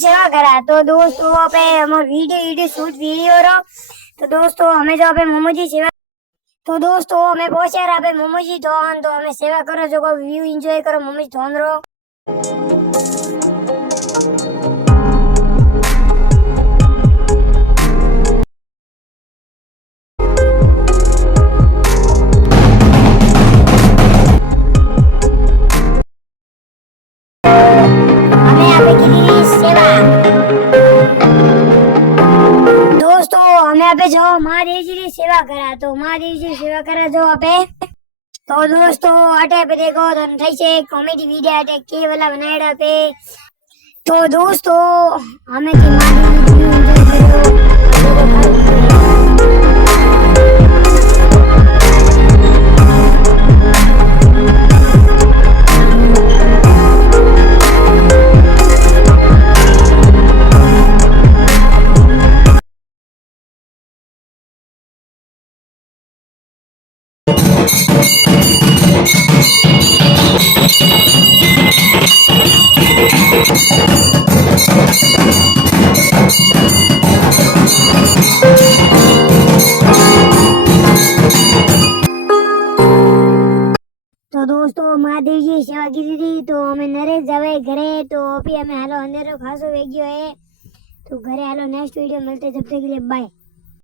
सेवा करा। तो दोस्तों पे हम वीडियो शूट वीडियो रो। तो दोस्तों हमें जो पे मोमो जी सेवा, तो दोस्तों हमें पहुंचा रहा पे मोमो जी धोन। तो हमें सेवा करो जो को व्यू एंजॉय करो मोमो जी धोन रो। हमें यहाँ पे की सेवा। दोस्तों हमें यहाँ पे जो महादेव जी की सेवा करा। तो महादेव जी की सेवा करा जो पे। तो दोस्तों अटे पे देखो तो થઈ છે कॉमेडी वीडियो अटे के वाला बनाएड़ा पे। तो दोस्तों हमें की महादेव जी एंजॉय तो दोस्तों महादेव जी सेवा की थी। तो हमें नरेश जावे घरे। तो अभी हमें हालो अंधेरो खासो वेगियो है। तो घरे हालो नेक्स्ट वीडियो मिलते जब तक के लिए बाय।